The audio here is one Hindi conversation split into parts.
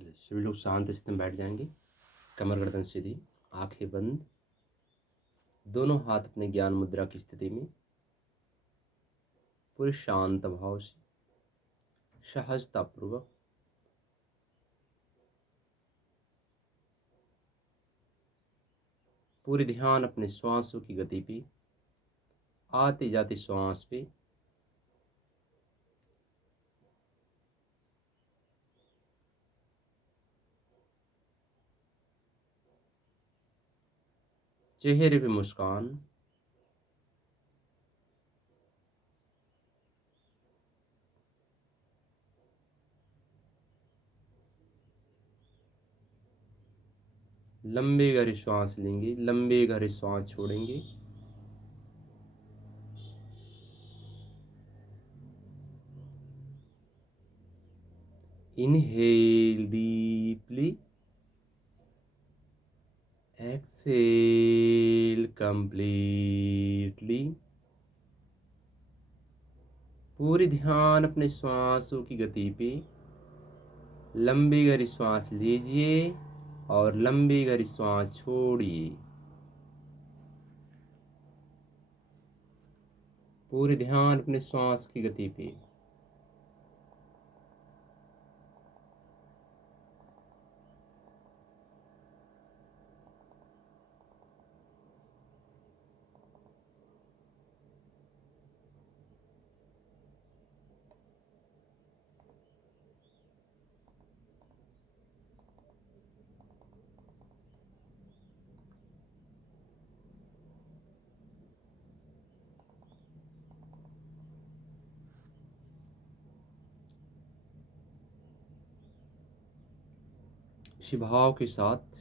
चलिए सभी लोग शांत स्थिति में बैठ जाएंगे। कमर गर्दन सीधी, आंखें बंद, दोनों हाथ अपने ज्ञान मुद्रा की स्थिति में पूरे शांत भाव से सहजता पूर्वक पूरे ध्यान अपने श्वासों की गति पे, आते जाते श्वास पे चेहरे पे मुस्कान, लंबे गहरे श्वास लेंगे, लंबे गहरे श्वास छोड़ेंगे। Inhale deeply, exhale completely। पूरी ध्यान अपने श्वासों की गति पे, लंबी गहरी श्वास लीजिए और लंबी गहरी श्वास छोड़िए। पूरे ध्यान अपने श्वास की गति पे। इसी भाव के साथ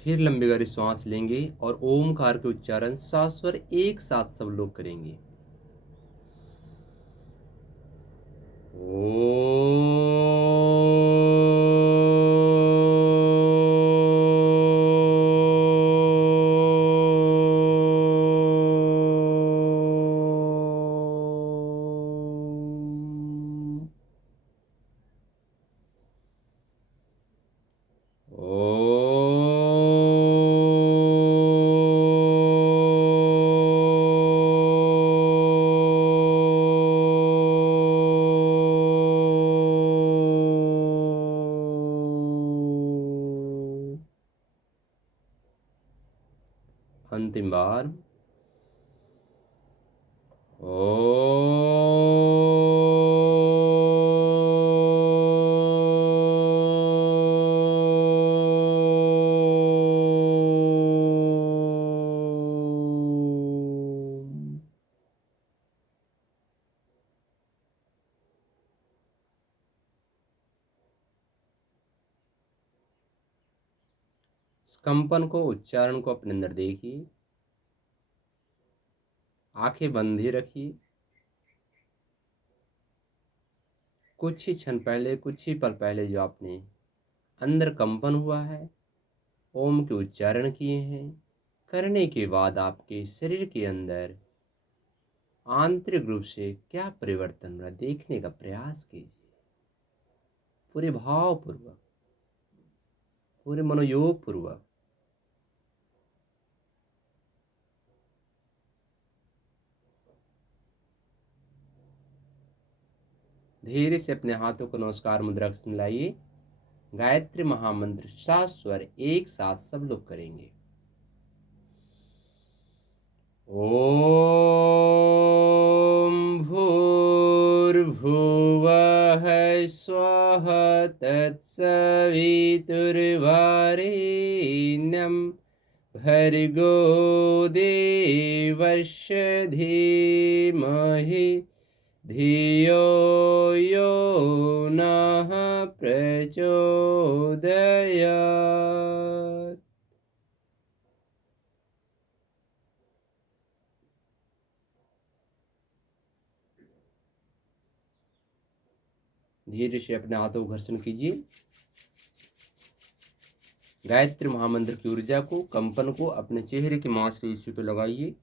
फिर लंबी गहरी श्वास लेंगे और ओमकार के उच्चारण 7 स्वर एक साथ सब लोग करेंगे। अंतिम बार। कंपन को, उच्चारण को अपने अंदर देखिए, आंखें बंद ही रखिए। कुछ ही क्षण पहले, कुछ ही पल पहले जो आपने अंदर कंपन हुआ है, ओम के उच्चारण किए हैं, करने के बाद आपके शरीर के अंदर आंतरिक रूप से क्या परिवर्तन हो रहा है देखने का प्रयास कीजिए। पूरे भाव पूर्वक, पूरे मनोयोग पूर्वक। धीरे से अपने हाथों को नमस्कार मुद्रा से मिलाइए। गायत्री महामंत्र 7 स्वर एक साथ सब लोग करेंगे। ओम भूर्भुवः स्वः तत्सवितुर्वरेण्यं भर्गो देवस्य धीमहि धियो यो नः प्रचोदयात्। धीरे से अपने हाथों को घर्षण कीजिए। गायत्री महामंत्र की ऊर्जा को, कंपन को अपने चेहरे की मांसपेशियों पर लगाइए।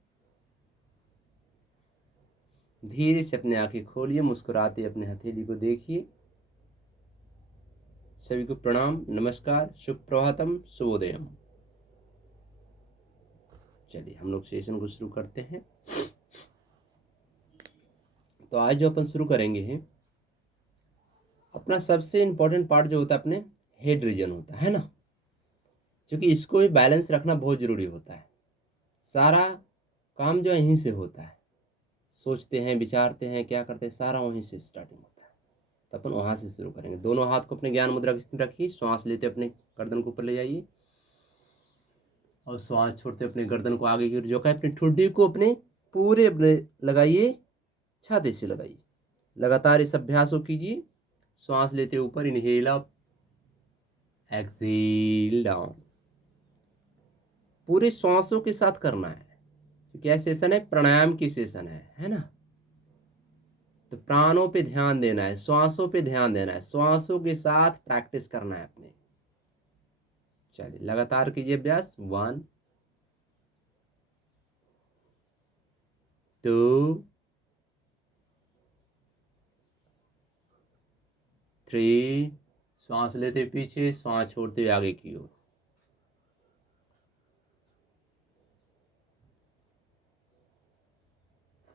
धीरे से अपने आंखें खोलिए, मुस्कुराते अपने हथेली को देखिए। सभी को प्रणाम, नमस्कार, सुप्रभातम, शुभोदयम। चलिए हम लोग सेशन को शुरू करते हैं। तो आज जो अपन शुरू करेंगे है अपना सबसे इम्पोर्टेंट पार्ट जो होता है अपने हेड रीजन होता है ना, क्योंकि इसको भी बैलेंस रखना बहुत ज़रूरी होता है। सारा काम जो यहीं से होता है, सोचते हैं, विचारते हैं, क्या करते हैं, सारा वहीं से स्टार्टिंग होता है। तो अपन वहाँ से शुरू करेंगे। दोनों हाथ को अपने ज्ञान मुद्रा की स्थिति में रखिए, श्वास लेते अपने गर्दन को ऊपर ले जाइए और श्वास छोड़ते अपने गर्दन को आगे की ओर झुकाए। अपनी ठुड्डी को अपने पूरे लगाइए, छाती से लगाइए। लगातार इस अभ्यास को कीजिए। श्वास लेते ऊपर, इनहेल अप, एक्सहेल डाउन। पूरे श्वासों के साथ करना है, क्योंकि यह सेशन है प्राणायाम की सेशन है ना। तो प्राणों पे ध्यान देना है, श्वासों पे ध्यान देना है, श्वासों के साथ प्रैक्टिस करना है अपने। चलिए लगातार कीजिए अभ्यास। 1 2 3। श्वास लेते पीछे, श्वास छोड़ते आगे की ओर।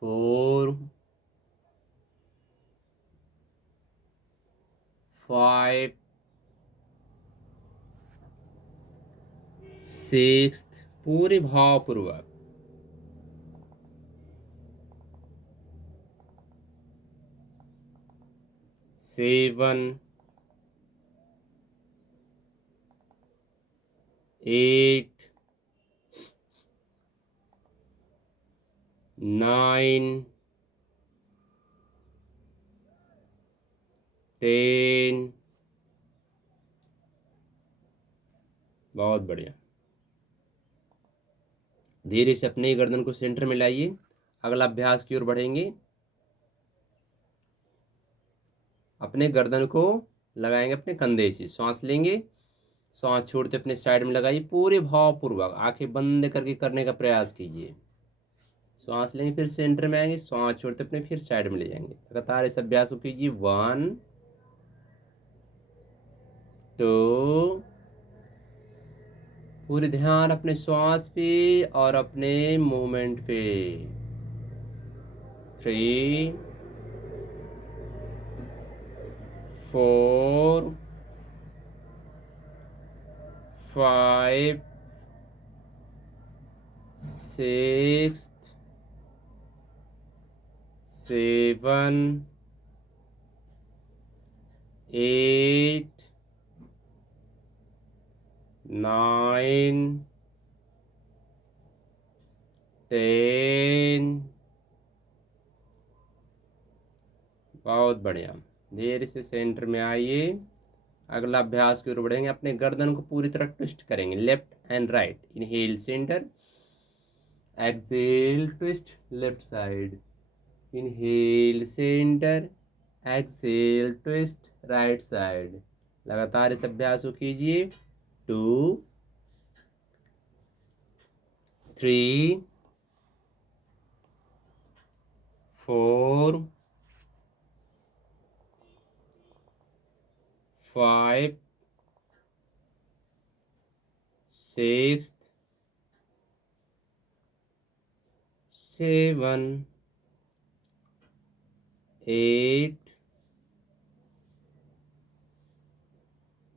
4 5 6। पूरे भावपूर्वक। 7 8 9 10। बहुत बढ़िया। धीरे से अपने गर्दन को सेंटर में लाइए। अगला अभ्यास की ओर बढ़ेंगे। अपने गर्दन को लगाएंगे अपने कंधे से, श्वास लेंगे, श्वास छोड़ते अपने साइड में लगाइए। पूरे भावपूर्वक आंखें बंद करके करने का प्रयास कीजिए। श्वास लेंगे, फिर सेंटर में आएंगे, श्वास छोड़ते अपने फिर साइड में ले जाएंगे। लगातार इस अभ्यास को कीजिए। 1 2। पूरे ध्यान अपने श्वास पे और अपने मूवमेंट पे। 3 4 5 6 7 8 9 10। बहुत बढ़िया। धीरे से सेंटर में आइए। अगला अभ्यास की ओर बढ़ेंगे। अपने गर्दन को पूरी तरह ट्विस्ट करेंगे, left and right. Inhale centre, exhale twist left side. Inhale centre, exhale twist right side. लगातार इस अभ्यास को कीजिए। 2 3 4 5 6 7 8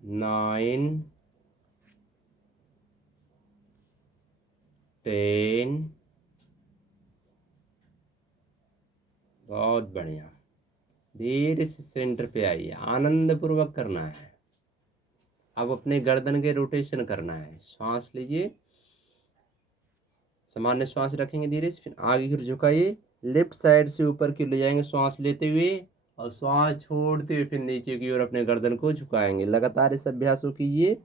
9 10। बहुत बढ़िया। धीरे से सेंटर पे आइए, आनंद पूर्वक करना है। अब अपने गर्दन के रोटेशन करना है। श्वास लीजिए, सामान्य श्वास रखेंगे धीरे से, फिर आगे की ओर झुकाइए। लेफ्ट साइड से ऊपर की ओर ले जाएंगे श्वास लेते हुए, और श्वास छोड़ते हुए फिर नीचे की ओर अपने गर्दन को झुकाएंगे। लगातार इस अभ्यास को कीजिए,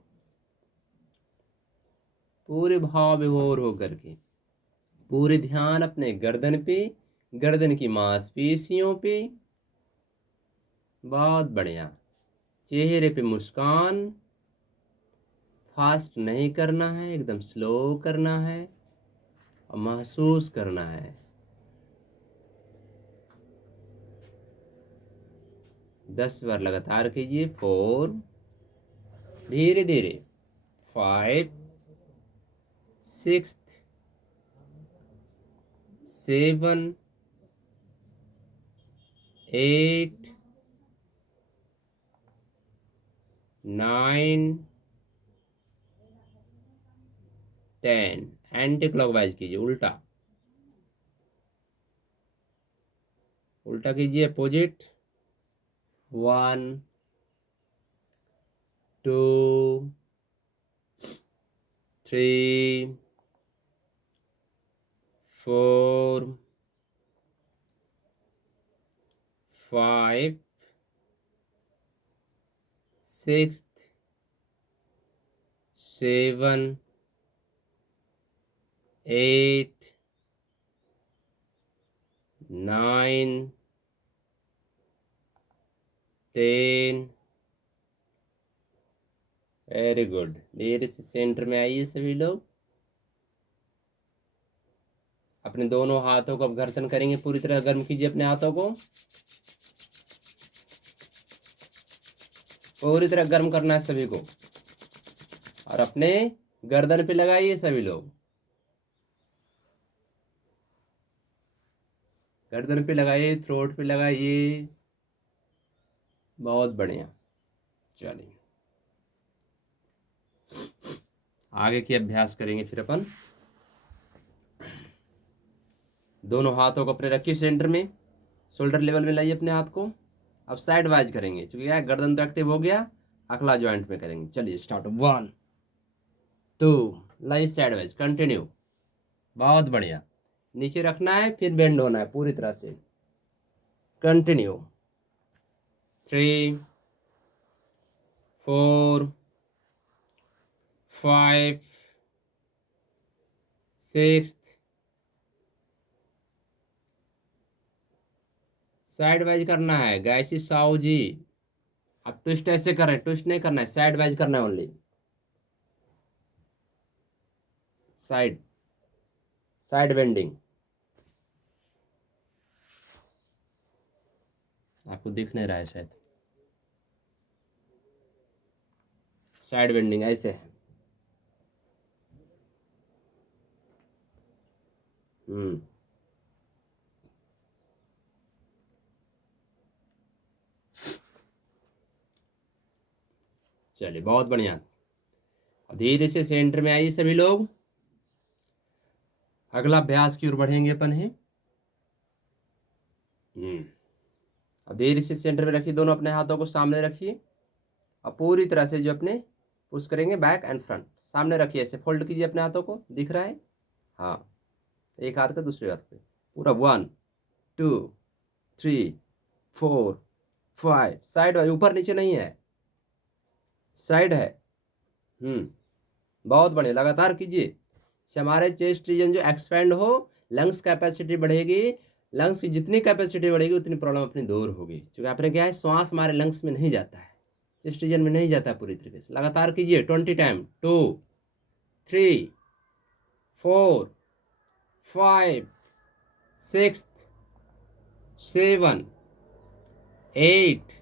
पूरे भाव विभोर होकर के। पूरे ध्यान अपने गर्दन पे, गर्दन की मांसपेशियों पे। बहुत बढ़िया। चेहरे पे मुस्कान। फास्ट नहीं करना है, एकदम स्लो करना है और महसूस करना है। 10 बार लगातार कीजिए। 4 धीरे धीरे। 5, 6, 7, 8, 9, 10। एंटी क्लॉकवाइज कीजिए, उल्टा उल्टा कीजिए, अपोजिट। 1, 2, 3, 4, 5, 6, 7, 8, 9, 10। Very good. धीरे से सेंटर में आइए सभी लोग। अपने दोनों हाथों को अब घर्षण करेंगे, पूरी तरह गर्म कीजिए अपने हाथों को, पूरी तरह गर्म करना है सभी को। और अपने गर्दन पे लगाइए सभी लोग, गर्दन पे लगाइए, थ्रोट पे लगाइए। बहुत बढ़िया। चलिए आगे की अभ्यास करेंगे फिर अपन। दोनों हाथों को अपने रखिए सेंटर में, शोल्डर लेवल में लाइए अपने हाथ को। अब साइड वाइज करेंगे, क्योंकि क्या गर्दन तो एक्टिव हो गया, अगला जॉइंट में करेंगे। चलिए स्टार्ट। 1, 2, लाइए साइड वाइज, कंटिन्यू। बहुत बढ़िया। नीचे रखना है, फिर बेंड होना है पूरी तरह से। कंटिन्यू। 3, 4, 5, 6। साइड वाइज करना है गायसी साहू जी। अब ट्विस्ट ऐसे कर रहे हैं, ट्विस्ट नहीं करना है, साइड वाइज करना है ओनली। Side, side bending. आपको दिख नहीं रहा है शायद। साइड बेंडिंग ऐसे है। हम्म। चलिए बहुत बढ़िया। अब धीरे से सेंटर में आइए सभी लोग। अगला अभ्यास की ओर बढ़ेंगे अपन है। अब धीरे से सेंटर में रखिए, दोनों अपने हाथों को सामने रखिए। अब पूरी तरह से जो अपने पुश करेंगे, बैक एंड फ्रंट सामने रखिए, ऐसे फोल्ड कीजिए अपने हाथों को, दिख रहा है। हाँ, एक हाथ का दूसरे हाथ पे पूरा। 1, 2, 3, 4, 5। साइड वाइज, ऊपर नीचे नहीं है, साइड है। बहुत बढ़िया, लगातार कीजिए। इससे हमारे चेस्ट रीजन जो एक्सपेंड हो, लंग्स कैपेसिटी बढ़ेगी। लंग्स की जितनी कैपेसिटी बढ़ेगी उतनी प्रॉब्लम अपनी दूर होगी, क्योंकि आपने क्या है, श्वास हमारे लंग्स में नहीं जाता है, चेस्ट रीजन में नहीं जाता है पूरी तरीके से। लगातार कीजिए 20 टाइम। 2, 3, 4, 5, 6, 7, 8,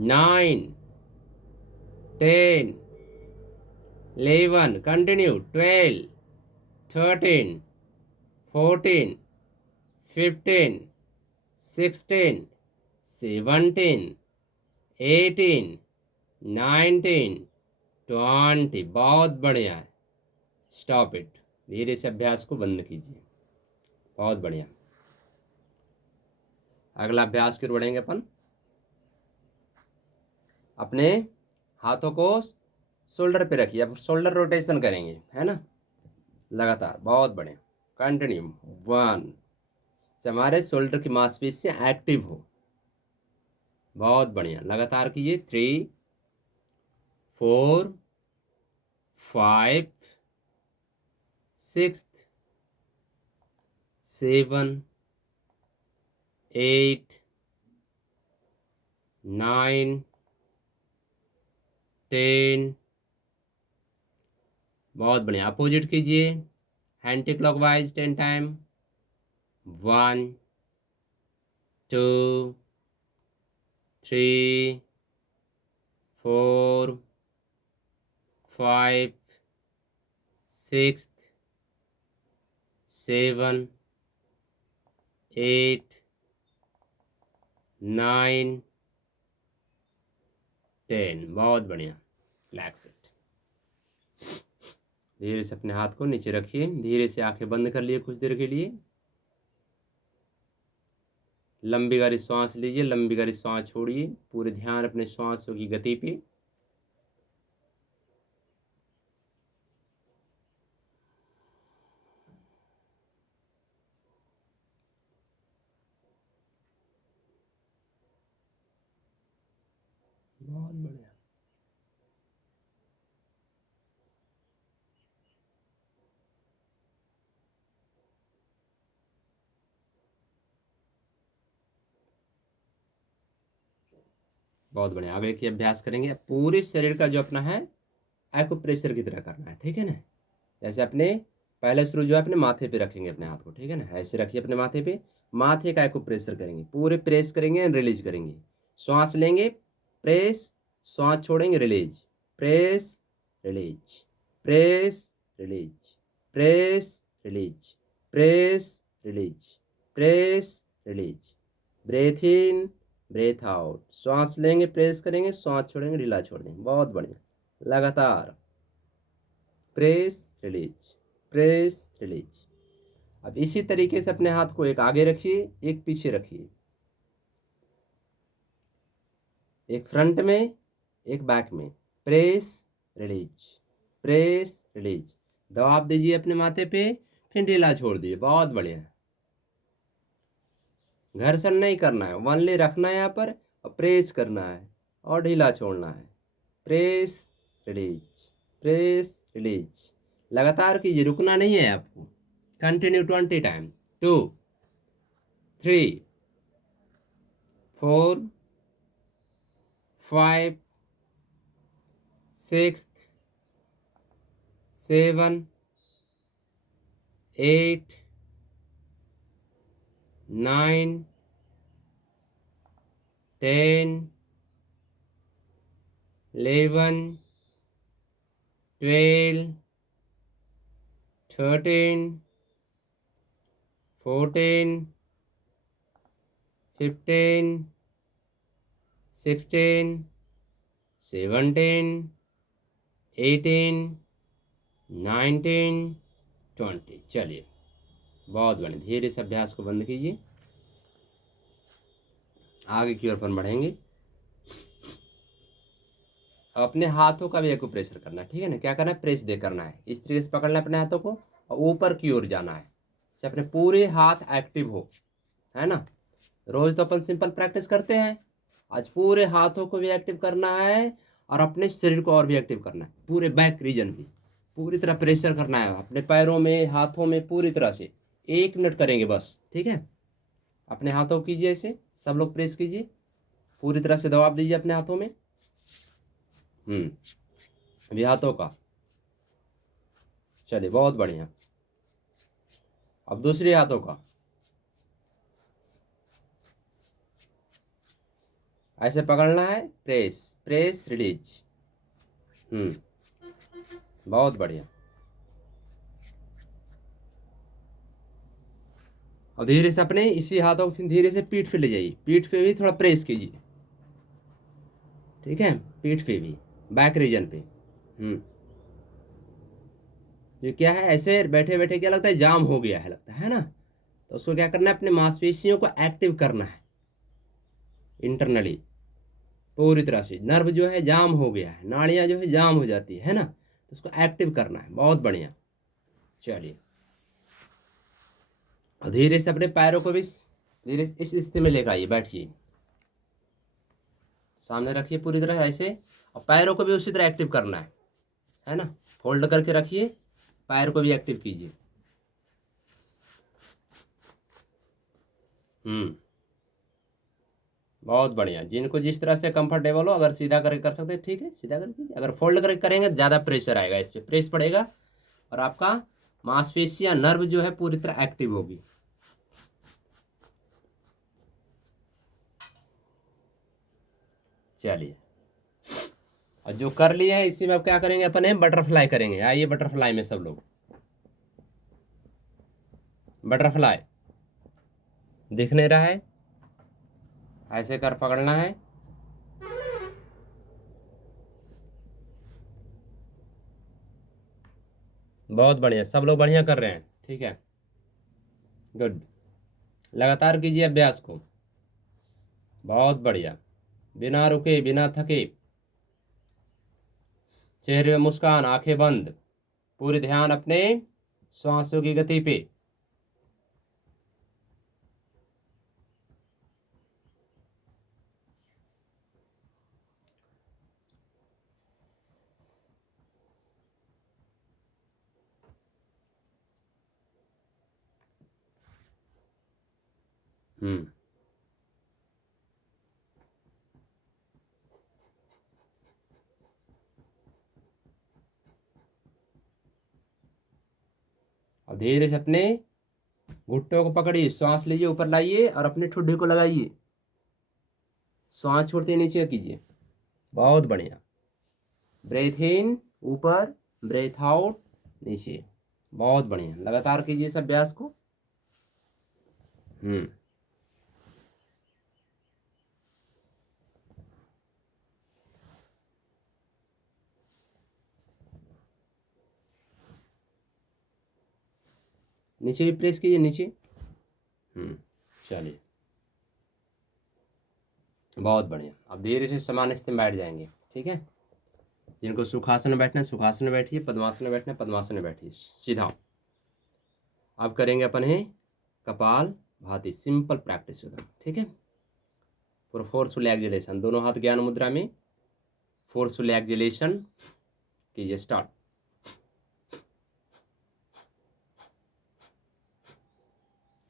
9, 10, 11, कंटिन्यू। 12, 13, 14, 15, 16, 17, 18, 19, 20। बहुत बढ़िया है। Stop it. धीरे से अभ्यास को बंद कीजिए। बहुत बढ़िया। अगला अभ्यास की ओर बढ़ेंगे अपन। अपने हाथों को शोल्डर पे रखिए, अब शोल्डर रोटेशन करेंगे, है ना, लगातार। बहुत बढ़िया, कंटिन्यू। 1 से हमारे शोल्डर की मांसपेशियां एक्टिव हो। बहुत बढ़िया, लगातार कीजिए। 3, 4, 5, 6, 7, 8, 9, 10। बहुत बढ़िया, अपोजिट कीजिए, एंटी क्लॉकवाइज 10 टाइम। 1, 2, 3, 4, 5, 6, 7, 8, 9, 10। बहुत बढ़िया। Relax it. धीरे से अपने हाथ को नीचे रखिए, धीरे से आंखें बंद कर लिए कुछ देर के लिए। लंबी गहरी सांस लीजिए, लंबी गहरी सांस छोड़िए। पूरे ध्यान अपने श्वासों की गति पे। बहुत बढ़िया। बहुत बढ़िया। आगे की अभ्यास करेंगे। पूरे शरीर का जो अपना है एक्यूप्रेशर की तरह करना है, ठीक है ना। जैसे अपने पहले शुरू जो है अपने माथे पे रखेंगे अपने हाथ को, ठीक है ना। ऐसे रखिए अपने माथे पे, माथे का एक्यूप्रेशर करेंगे, पूरे प्रेस करेंगे एंड रिलीज करेंगे। श्वास लेंगे, प्रेस, श्वास छोड़ेंगे, release, press, release, press, release, press, release, press, release, press, release. Breathe in, breathe out. श्वास लेंगे, प्रेस करेंगे, श्वास छोड़ेंगे, ढीला छोड़ देंगे। बहुत बढ़िया। लगातार प्रेस, रिलीज, प्रेस, रिलीज। अब इसी तरीके से अपने हाथ को एक आगे रखिए, एक पीछे रखिए, एक फ्रंट में, एक बैक में। Press, release, press, release. दबाव दीजिए अपने माथे पे, फिर ढीला छोड़ दीजिए। बहुत बढ़िया। घर्षण नहीं करना है, वनली रखना है यहाँ पर और प्रेस करना है और ढीला छोड़ना है। Press, release, press, release. लगातार कीजिए, रुकना नहीं है आपको। Continue 20 time. 2, 3, 4, 5, 6, 7, 8, 9, 10, 11, 12, 13, 14, 15, 16, 17, 18, 19, 20। चलिए, बहुत बढ़िया। धीरे से अभ्यास को बंद कीजिए, आगे की ओर अपन बढ़ेंगे। अब अपने हाथों का भी एक्यूप्रेशर करना है, ठीक है ना। क्या करना है, प्रेस दे करना है। इस तरीके से पकड़ना है अपने हाथों को और ऊपर की ओर जाना है, से अपने पूरे हाथ एक्टिव हो, है ना। रोज तो अपन सिंपल प्रैक्टिस करते हैं, आज पूरे हाथों को भी एक्टिव करना है और अपने शरीर को और भी एक्टिव करना है। पूरे बैक रीजन भी पूरी तरह प्रेशर करना है अपने पैरों में, हाथों में, पूरी तरह से। 1 मिनट करेंगे बस, ठीक है। अपने हाथों को कीजिए ऐसे, सब लोग प्रेस कीजिए, पूरी तरह से दबाव दीजिए अपने हाथों में। अभी हाथों का। चलिए, बहुत बढ़िया। अब दूसरी हाथों का। ऐसे पकड़ना है, प्रेस, प्रेस, रिलीज। बहुत बढ़िया। और धीरे से अपने इसी हाथों को फिर धीरे से पीठ पे ले जाइए, पीठ पे भी थोड़ा प्रेस कीजिए, ठीक है। पीठ पे भी, बैक रीजन पे। जो क्या है, ऐसे बैठे बैठे क्या लगता है, जाम हो गया है लगता है ना। तो उसको क्या करना है, अपने मांसपेशियों को एक्टिव करना है इंटरनली। पूरी तरह से नर्व जो है जाम हो गया है, नाड़ियाँ जो है जाम हो जाती है ना, तो उसको एक्टिव करना है। बहुत बढ़िया। चलिए, और धीरे से अपने पैरों को भी धीरे इस स्थिति में लेकर आइए, बैठिए, सामने रखिए पूरी तरह ऐसे। और पैरों को भी उसी तरह एक्टिव करना है ना। फोल्ड करके रखिए, पैर को भी एक्टिव कीजिए। बहुत बढ़िया। जिनको जिस तरह से कंफर्टेबल हो, अगर सीधा करके कर सकते हैं ठीक है, सीधा करके कीजिए। अगर फोल्ड करके करेंगे ज़्यादा प्रेशर आएगा, इस पर प्रेस पड़ेगा और आपका मांसपेशियां, नर्व जो है पूरी तरह एक्टिव होगी। चलिए, और जो कर लिया है इसी में अब क्या करेंगे अपन, बटरफ्लाई करेंगे। आइए बटरफ्लाई में सब लोग, बटरफ्लाई दिख नहीं रहा है, ऐसे कर पकड़ना है। बहुत बढ़िया, सब लोग बढ़िया कर रहे हैं, ठीक है, गुड। लगातार कीजिए अभ्यास को, बहुत बढ़िया, बिना रुके बिना थके, चेहरे में मुस्कान, आंखें बंद, पूरे ध्यान अपने श्वासों की गति पे। हम्म, अब धीरे से अपने घुट्टों को पकड़िए, श्वास लीजिए, ऊपर लाइए और अपने ठुड्डे को लगाइए, श्वास छोड़ते नीचे कीजिए, बहुत बढ़िया। ब्रेथ इन ऊपर, ब्रेथ आउट नीचे, बहुत बढ़िया, लगातार कीजिए इस अभ्यास को। हम्म, नीचे भी प्रेस कीजिए, नीचे। चलिए, बहुत बढ़िया। अब धीरे से समान स्थिति में बैठ जाएंगे, ठीक है। जिनको सुखासन में बैठना है सुखासन में बैठिए, पद्मासन में बैठना है पद्मासन में बैठिए, सीधा। अब करेंगे अपन है कपाल भाती, सिंपल प्रैक्टिस उधर, ठीक है। पूरा फोर्सफुल एक्सहेलेशन, दोनों हाथ ज्ञान मुद्रा में, फोर्सफुल एक्सहेलेशन कीजिए, स्टार्ट।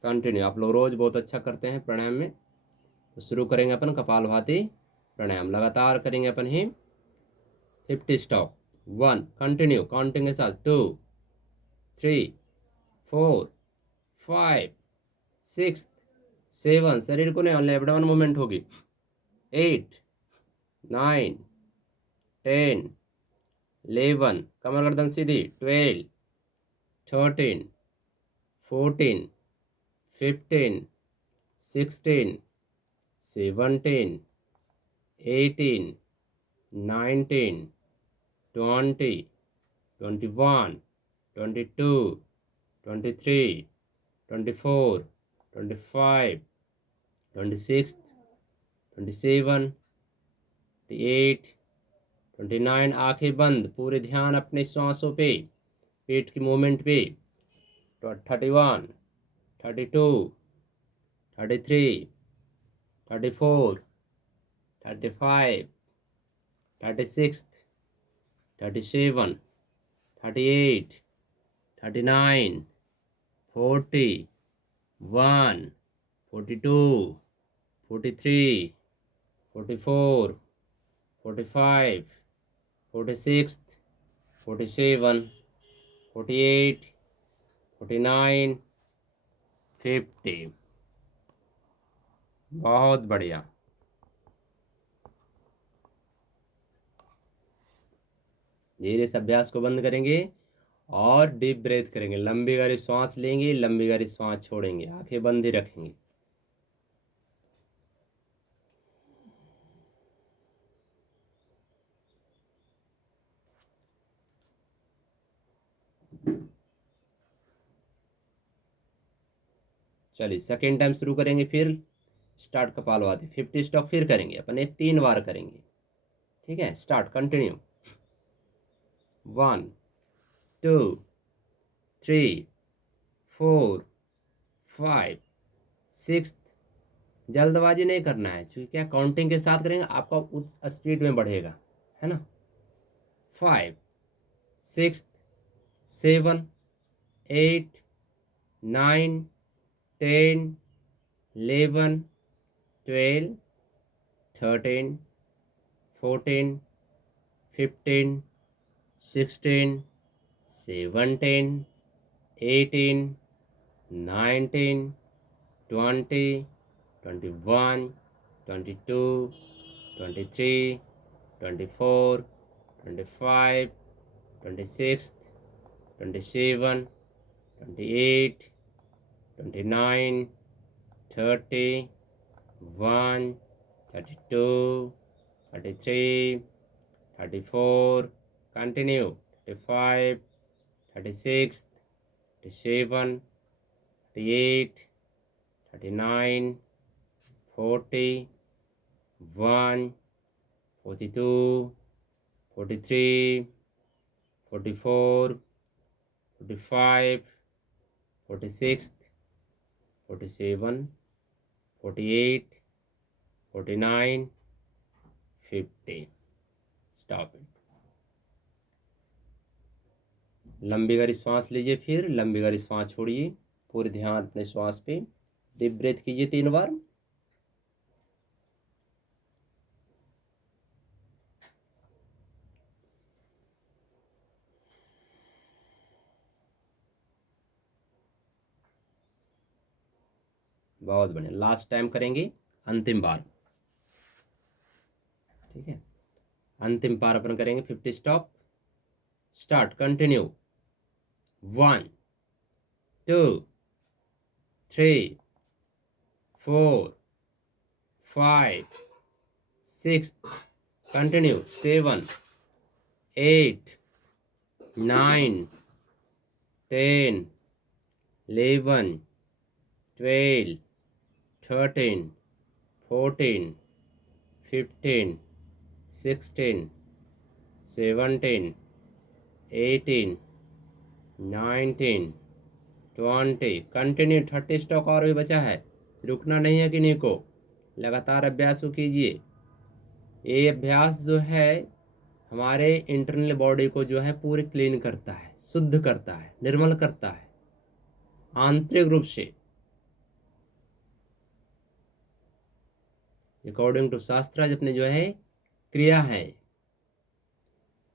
कंटिन्यू, आप लोग रोज बहुत अच्छा करते हैं प्राणायाम में। तो शुरू करेंगे अपन कपाल भाती प्राणायाम, लगातार करेंगे अपन ही 50 स्टॉप, 1 कंटिन्यू, काउंटिंग के साथ, 2 3 4 5 6 7, शरीर को नहीं, लेफ्ट डाउन मूवमेंट होगी, 8 9 10 11, कमर गर्दन सीधी, 12 13 14 15 16 17 18 19 20 21 22 23 24 25 26 27 28 29, आंखें बंद, पूरे ध्यान अपने श्वासों पे, पेट की मूवमेंट पे, 31 32 33 34 35 36 37 38 39 40 1 42 43 44 45 46 47 48 49 50, बहुत बढ़िया। धीरे से अभ्यास को बंद करेंगे और डीप ब्रेथ करेंगे, लंबी गहरी सांस लेंगे, लंबी गहरी सांस छोड़ेंगे, आंखें बंद ही रखेंगे। चलिए सेकेंड टाइम शुरू करेंगे, फिर स्टार्ट कपालभाति 50 स्टॉक फिर करेंगे अपन, 3 बार करेंगे, ठीक है। स्टार्ट, कंटिन्यू, 1 2 3 4 5 6, जल्दबाजी नहीं करना है, क्योंकि क्या काउंटिंग के साथ करेंगे आपका उस स्पीड में बढ़ेगा, है ना। 5 6 7 8 9 10 11 12 13 14 15 16 17 18 19 20 21 22 23 24 25, 26, 27, 28, 29, 30, 1, 32, 33, 34, continue, 35, 36, 37, 38, 39, 40, 1, 42, 43, 44, 45, 46, 47, 48, 49, 50. Stop it. लंबी गहरी सांस लीजिए, फिर लंबी गहरी सांस छोड़िए। पूरे ध्यान अपने श्वास पे। डीप ब्रेथ कीजिए 3 बार। बहुत बढ़िया। लास्ट टाइम करेंगे, अंतिम बार। ठीक है, अंतिम बार अपन करेंगे 50 stop. Start, continue. 1, 2, 3, 4, 5, 6, continue, 7, 8, 9, 10, 11, 12, 13, 14, 15, 16, 17, 18, 19, 20। Continue. 30 stock और भी बचा है, रुकना नहीं है किन्हीं को। लगातार अभ्यास को कीजिए। ये अभ्यास जो है हमारे इंटरनल बॉडी को जो है पूरी क्लीन करता है, शुद्ध करता है, निर्मल करता है आंतरिक रूप से। अकॉर्डिंग टू शास्त्र अपने जो है क्रिया है,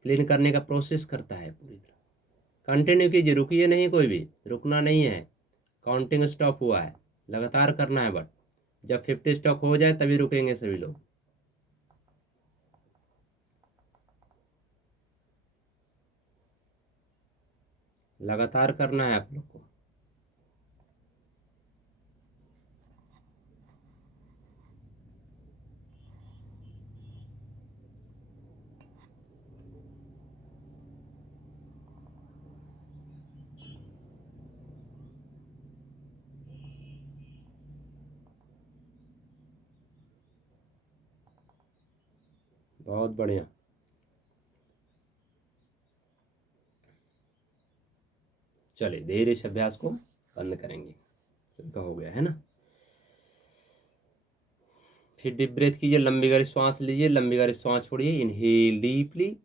क्लीन करने का प्रोसेस करता है पूरी तरह। कंटिन्यू कीजिए, रुकिए नहीं, कोई भी रुकना नहीं है। काउंटिंग स्टॉप हुआ है, लगातार करना है। बट जब 50 स्टॉप हो जाए तभी रुकेंगे सभी लोग। लगातार करना है आप लोग को। बहुत बढ़िया। चलिए धीरे से अभ्यास को बंद करेंगे। सबका हो गया है ना। फिर डीप ब्रेथ कीजिए, लंबी गहरी श्वास लीजिए, लंबी गहरी श्वास छोड़िए। Inhale deeply,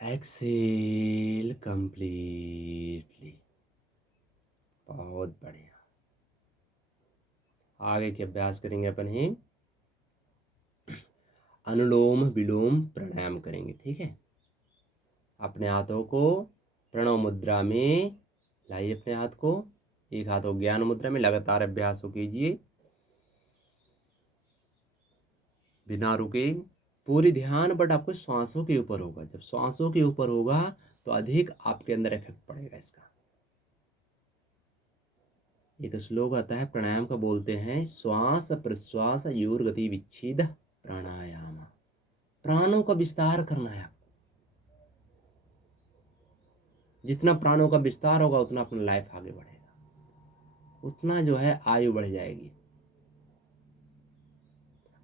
exhale completely. बहुत बढ़िया। आगे के अभ्यास करेंगे अपन ही अनुलोम विलोम प्राणायाम करेंगे। ठीक है, अपने हाथों को प्रणव मुद्रा में लाइए। अपने हाथ को एक हाथ को ज्ञान मुद्रा में, लगातार अभ्यास को कीजिए बिना रुके। पूरी ध्यान बट आपको श्वासों के ऊपर होगा। जब श्वासों के ऊपर होगा तो अधिक आपके अंदर इफेक्ट पड़ेगा इसका। एक श्लोक आता है प्राणायाम का, बोलते हैं श्वास प्रश्वास योर गति विच्छेद प्राणायाम। प्राणों का विस्तार करना है। जितना प्राणों का विस्तार होगा उतना अपना लाइफ आगे बढ़ेगा, उतना जो है आयु बढ़ जाएगी।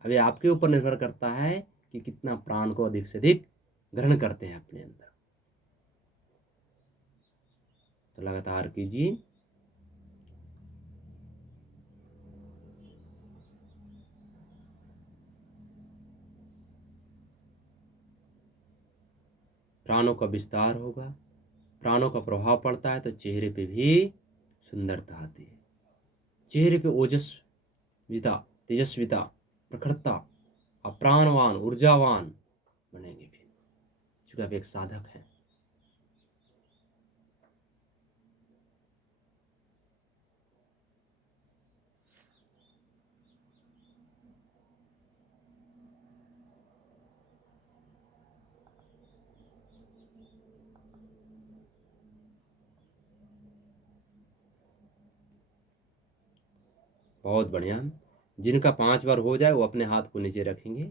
अभी आपके ऊपर निर्भर करता है कि कितना प्राण को अधिक से अधिक ग्रहण करते हैं अपने अंदर। तो लगातार कीजिए। प्राणों का विस्तार होगा, प्राणों का प्रभाव पड़ता है तो चेहरे पे भी सुंदरता आती है। चेहरे पे ओजस्विता, तेजस्विता, प्रखरता, आप प्राणवान ऊर्जावान बनेंगे फिर, क्योंकि आप एक साधक हैं। बहुत बढ़िया। जिनका 5 बार हो जाए वो अपने हाथ को नीचे रखेंगे,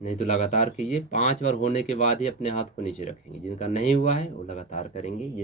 नहीं तो लगातार कीजिए। 5 बार होने के बाद ही अपने हाथ को नीचे रखेंगे। जिनका नहीं हुआ है वो लगातार करेंगे।